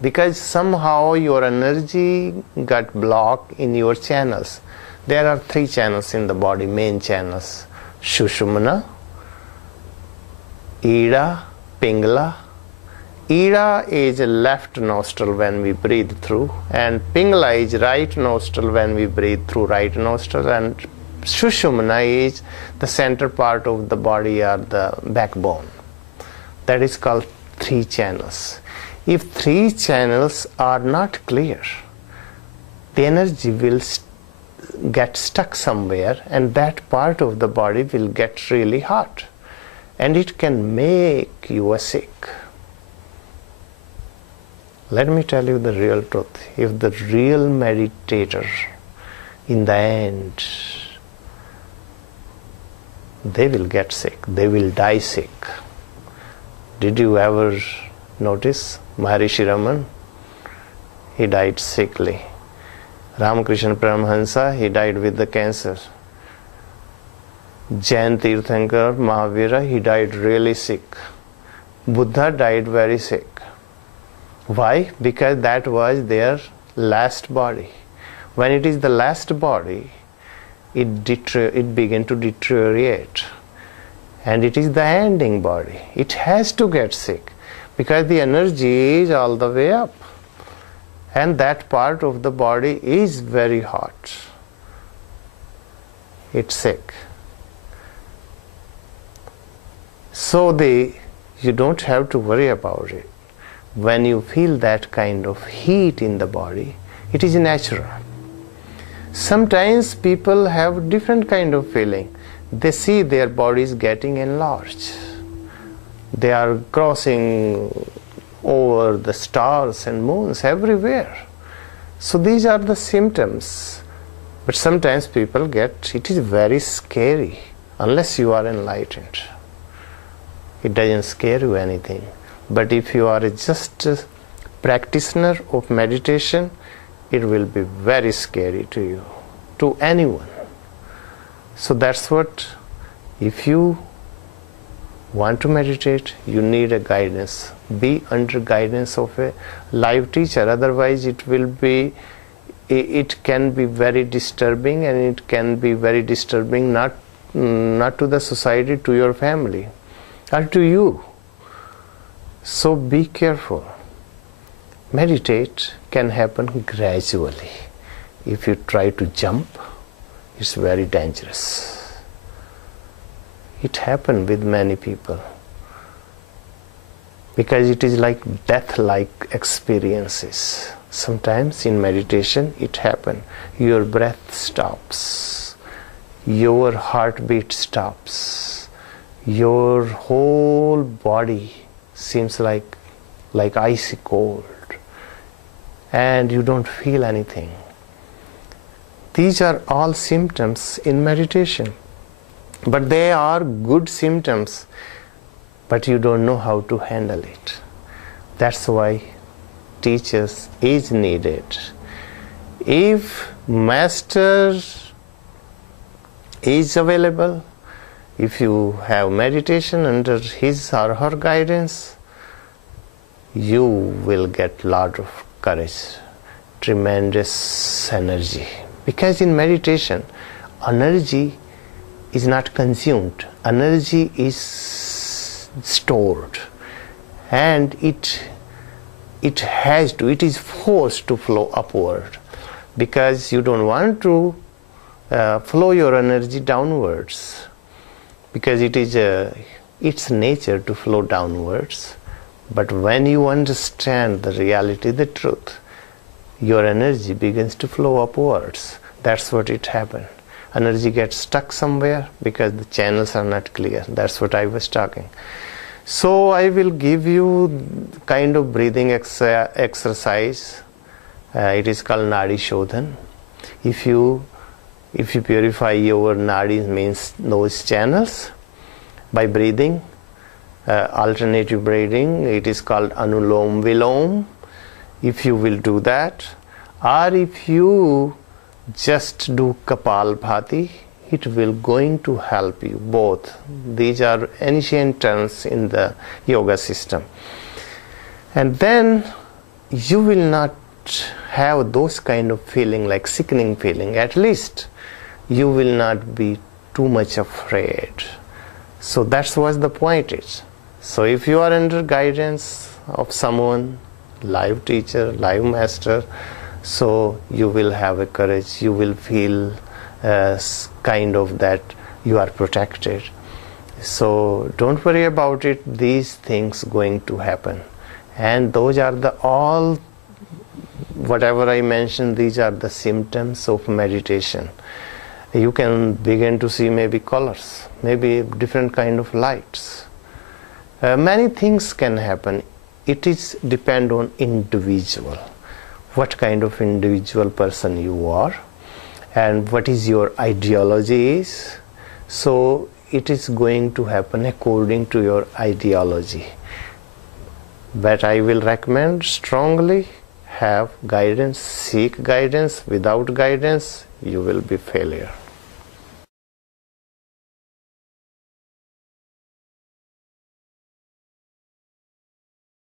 because somehow your energy got blocked in your channels. There are 3 channels in the body, main channels: Sushumna, Ida, Pingala. Ida is left nostril when we breathe through, and Pingala is right nostril when we breathe through right nostril, and Sushumna is the center part of the body or the backbone. That is called 3 channels. If 3 channels are not clear, the energy will get stuck somewhere, and that part of the body will get really hot, and it can make you sick. Let me tell you the real truth. If the real meditator, in the end, they will get sick, they will die sick. Did you ever notice Maharishi Raman? He died sickly. Ramakrishna Paramahansa, he died with the cancer. Jain Tirthankar, Mahavira, he died really sick. Buddha died very sick. Why? Because that was their last body. When it is the last body, it began to deteriorate, and it is the ending body. It has to get sick because the energy is all the way up, and that part of the body is very hot. It's sick. So you don't have to worry about it. When you feel that kind of heat in the body, it is natural. Sometimes people have different kind of feeling. They see their bodies getting enlarged. They are crossing over the stars and moons everywhere. So these are the symptoms. But sometimes people it is very scary unless you are enlightened. It doesn't scare you anything. But if you are just a practitioner of meditation, it will be very scary to you, to anyone. So that's what, if you want to meditate, you need a guidance. Be under guidance of a live teacher. Otherwise it can be very disturbing, and it can be very disturbing not to the society, to your family, or to you. So be careful. Meditate can happen gradually. If you try to jump, it's very dangerous. It happens with many people because it is like death-like experiences. Sometimes in meditation it happens. Your breath stops. Your heartbeat stops. Your whole body seems like icy cold, and you don't feel anything. These are all symptoms in meditation, but they are good symptoms, but you don't know how to handle it. That's why teachers is needed. If master is available, if you have meditation under his or her guidance, you will get lot of courage, tremendous energy. Because in meditation, energy is not consumed, energy is stored, and it is forced to flow upward, because you don't want to flow your energy downwards, because it is its nature to flow downwards. But when you understand the reality, the truth, your energy begins to flow upwards. That's what it happened. Energy gets stuck somewhere because the channels are not clear. That's what I was talking. So I will give you kind of breathing exercise. It is called Nadi Shodhan. If you purify your nadis, means those channels, by breathing, alternative breathing, it is called Anulom Vilom. If you will do that, or if you just do Kapalbhati, it will going to help you. Both. These are ancient terms in the yoga system. And then you will not have those kind of feeling, like sickening feeling. At least you will not be too much afraid. So that's what the point is. So if you are under guidance of someone, live teacher, live master, so you will have a courage, you will feel kind of that you are protected. So don't worry about it, these things going to happen. And those are the all, whatever I mentioned, these are the symptoms of meditation. You can begin to see maybe colors, maybe different kind of lights. Many things can happen. It is depend on individual. What kind of individual person you are and what is your ideology is. So it is going to happen according to your ideology. But I will recommend strongly, have guidance, seek guidance. Without guidance, you will be failure.